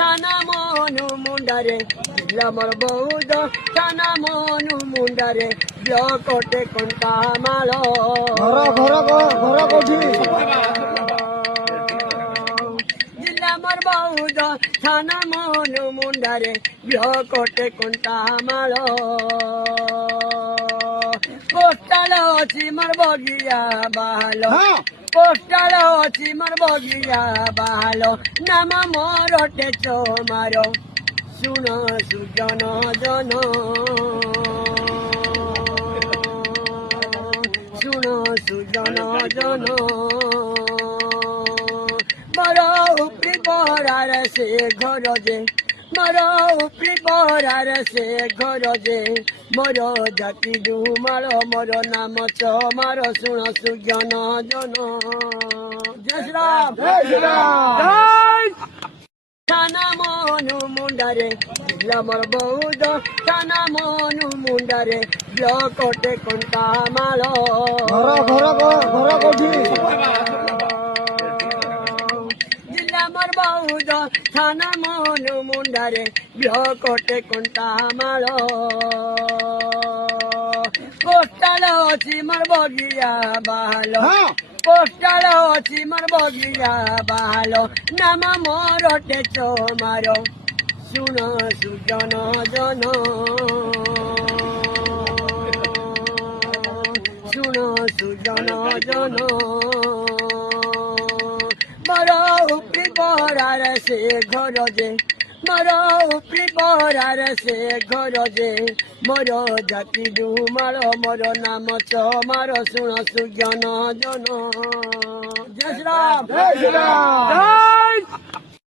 থানা মনু মুন্ডারে জিলা মোর বৌদ থানা মনু মুন্ডারে ব্লকটে কণ্টা মাল ঘর কোঠি জিলা মোর বৌদ থানা মনু মুন্ডারে ব্লকটে কণ্টা মাল পোস্টাল ଅଛି ମୋର ବଗିଆ ବାହାଲ পোস্টাল ଅଛି ମୋର ବଗିଆ ବାହାଲ ନାମ ମୋର ଟେଚ ମାର ଶୁଣ ସୁଜନ ଜନ ଶୁଣ ସୁଜନ ଜନ ମୋର ଉପରି ପରାରେ ସେ ଘର ଯେ ମୋର ଉପରି ପରାରେ ସେ ଘର ଯେ ମୋର ଜାତି ଦୁମାଳ ମୋର ନାମ ଚମାର ଶୁଣ ସୁଜନ ଜନ ଜୟ ଶ୍ରୀରାମ থানা মনু মুন্ডারে জিলা মোর বৌদ থানা মনু মুন্ডারে ব্লকটে কণ্টা মাল ঘর কোঠি জিলা মোর বৌদ থানা মনু মুন্ডারে ব্লকটে কণ্টা মাল পোস্টাল ଅଛି ମୋର ବଗିଆ ବାହାଲ পোস্টাল ଅଛି ମୋର ବଗିଆ ବାହାଲ ନାମ ମୋର ଟେଚ ମାର ଶୁଣ ସୁଜନ ଜନ ଶୁଣ ସୁଜନ ଜନ ମୋର ଉପରି ପରାରେ ସେ ଘର ଯେ ମୋର ଉପରି ପରାରେ ସେ ଘର ଯେ ମୋର ଜାତି ଦୁମାଳ ମୋର ନାମ ଚମାର ଶୁଣ ସୁଜନ ଜନ ଜୟ ଶ୍ରୀରାମ জয়